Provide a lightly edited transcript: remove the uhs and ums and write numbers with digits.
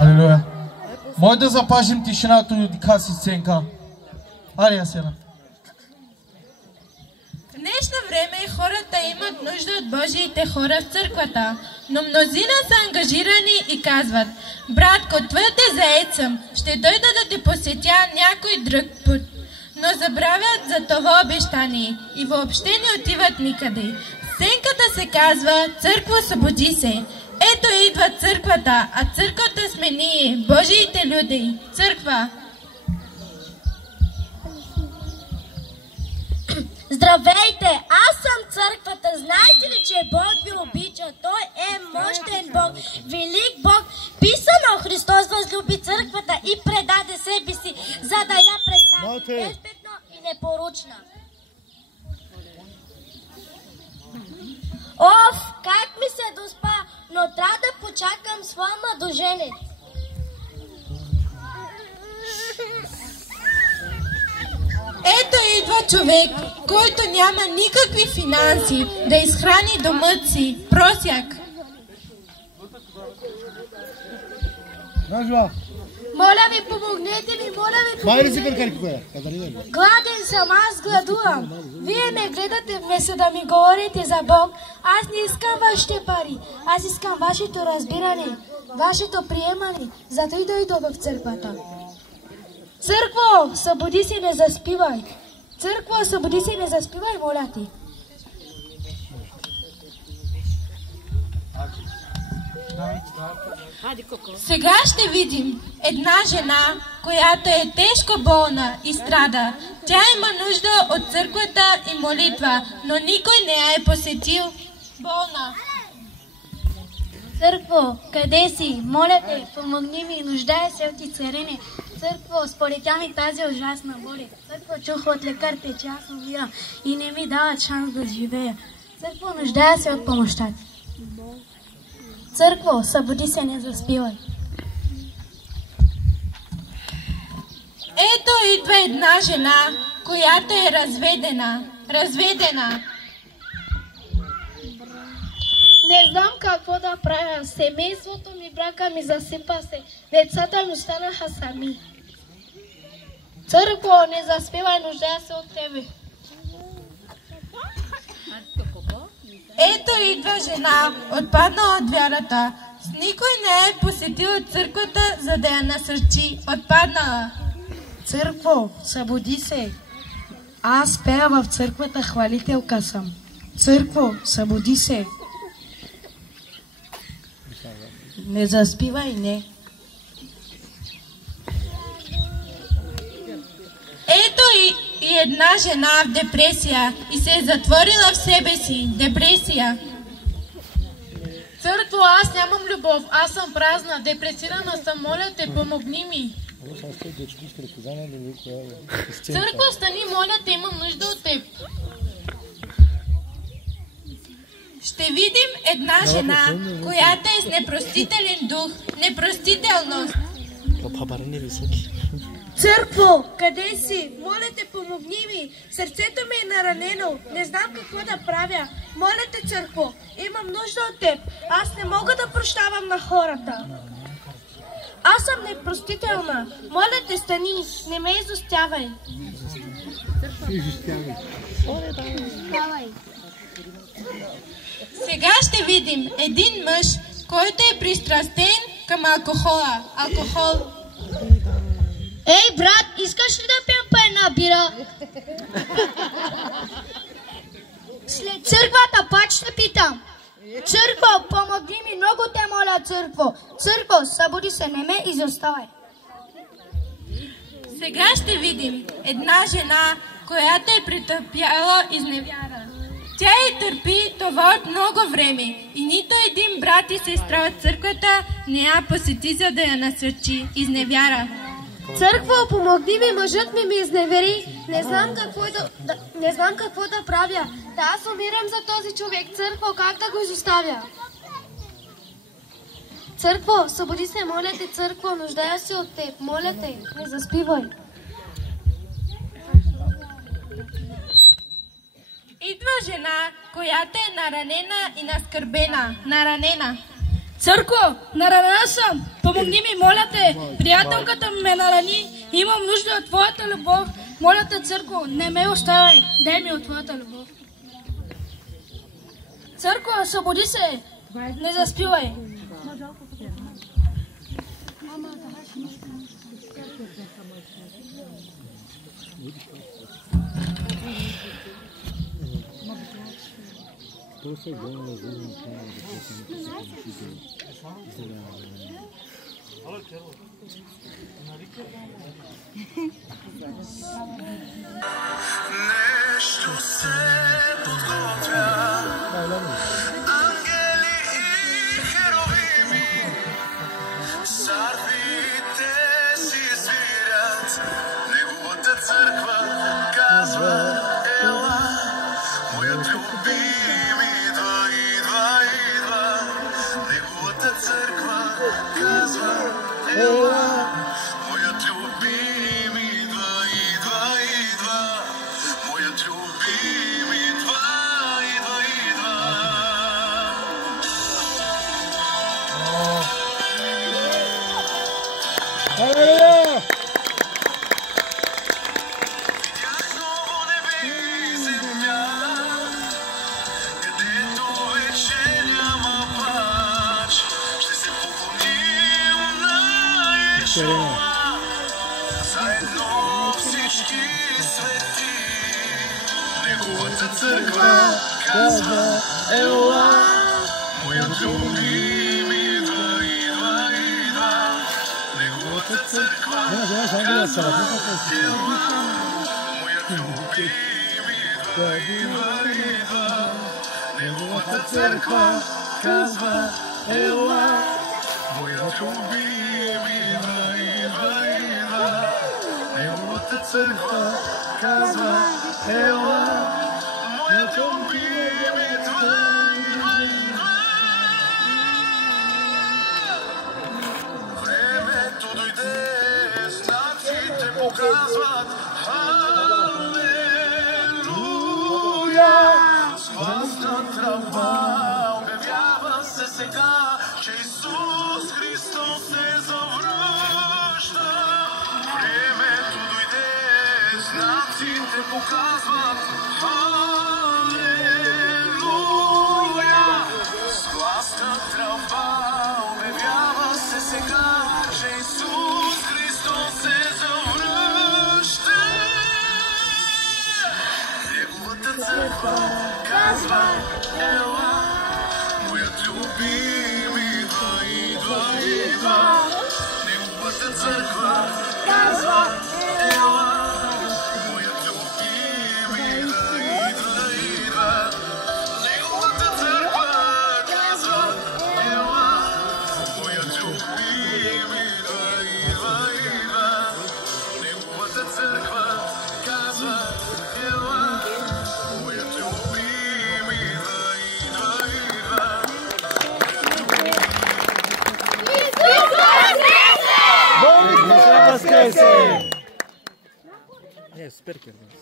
Алелуя. Може да запазим тишината от каси сценка. Алия сена. В днешно време хората имат нужда от Божиите хора в църквата, но мнозина са ангажирани и казват: братко, твърде заед съм, ще дойда да те посетя някой друг път. Но забравят за това обещание и въобще не отиват никъде. Сценката се казва "Църква, събуди се". Ето идва църквата, а църквата сме ние, Божиите люди. Църква! Здравейте! Аз съм църквата. Знаете ли, че Бог ви обича? Той е мощен Бог, велик Бог. Писано, Христос възлюби църквата и предаде себе си, за да я представи безпетно и непорочна. Оф, как ми се доспа, но трябва да почакам своя младоженец. Ето идва човек, който няма никакви финанси да изхрани домът си. Просяк. Моля ви, помогнете ми, моля ви, помогнете ми. Гладен съм, аз гладувам. Вие ме гледате вместо да ми говорите за Бог. Аз не искам вашите пари. Аз искам вашето разбиране, вашето приемане. Зато и дойдох в църквата. Църкво, събуди се, не заспивай. Църкво, събуди се, не заспивай, моля ти. Сега ще видим една жена, която е тежко болна и страда. Тя има нужда от църквата и молитва, но никой не я е посетил. Болна. Църкво, къде си? Моля те, помогни ми, нуждая се от изцелене. Църкво, сполетя ми тази ужасна болест. Църкво, чух от лекарите, че аз умирам и не ми дават шанс да живея. Църкво, нуждая се от помощта ти. Църкво, събуди се, не заспивай. Ето идва една жена, която е разведена. Разведена. Не знам какво да правя. Семейството ми, брака ми засипа се. Децата ми останаха сами. Църкво, не заспивай, нуждая се от тебе. Ето идва жена, отпаднала от вярата. Никой не е посетил от църквата, за да я насърчи. Отпаднала. Църкво, събуди се. Аз пея в църквата, хвалителка съм. Църкво, събуди се. Не заспивай, не. Ето и една жена в депресия и се е затворила в себе си. Депресия. Църкво, аз нямам любов, аз съм празна, депресирана съм, моля те, помогни ми. Църкво, стани, моля те, имам нужда от теб. Ще видим една жена, която е с непростителен дух, непростителност. Църкво, къде си? Моля те, помогни ми. Сърцето ми е наранено. Не знам какво да правя. Моля те, църкво, имам нужда от теб. Аз не мога да прощавам на хората. Аз съм непростителна. Моля те, стани, не ме изостявай. Сега ще видим един мъж, който е пристрастен към алкохола. Алкохол. Ей, брат, искаш ли да пием по една бира? След църквата пак ще питам. Църкво, помогни ми, много те моля, църкво. Църкво, събуди се, не ме изоставай. Сега ще видим една жена, която е претърпяла изневяра. Тя и търпи това от много време и нито един брат и сестра от църквата не я посети, за да я насърчи. Изневяра. Църкво, помогни ми, мъжът ми изневери. Не знам какво да правя. Да, аз умирам за този човек. Църкво, как да го изоставя? Църкво, събуди се, моля те, църкво, нуждая се от теб. Моля те, не заспивай. която е наранена и наскърбена. Наранена. Църко, наранена съм. Помогни ми, моля те. Приятелката ме нарани. Имам нужда от твоята любов. Моля те, Църко, не ме оставяй. Дай ми от твоята любов. Църко, освободи се. Не заспивай. Нещо се подготвя, ангели и херовими, царвите си свирят, неговата църква казва: ела, моят любим идва, идва, идва. Неговата църква казва: ела, моят любим идва, идва, идва. Моят любим идва, идва, идва. Видях ново небе и земя, където вече няма плач. Ще се поклоним на Йешуа, заедно всички свети. Неговата църква казва: ела, моят любим идва, идва, идва. Неговата църква казва: ела, моят любим идва, идва, идва. Неговата църква казва: ела, моят любим идва, идва, идва. Неговата църква казва: ела, моят любим идва, идва, идва. Времето дойде, знаците показват: халелуя. С гласна тръба обявява се сега, че Исус Христос се завръща. Времето дойде, знаците показват: халелуя. С гласна тръба обявява се сега, че Исус Христос се завръща. Неговата църква казва: ела, моят любим идва, идва, идва. Неговата църква казва: ела, моят любим идва, идва, идва. Неговата църква казва: ела, моят любим идва, идва, идва. Неговата църква казва: ела, моят любим идва, идва, идва. Super,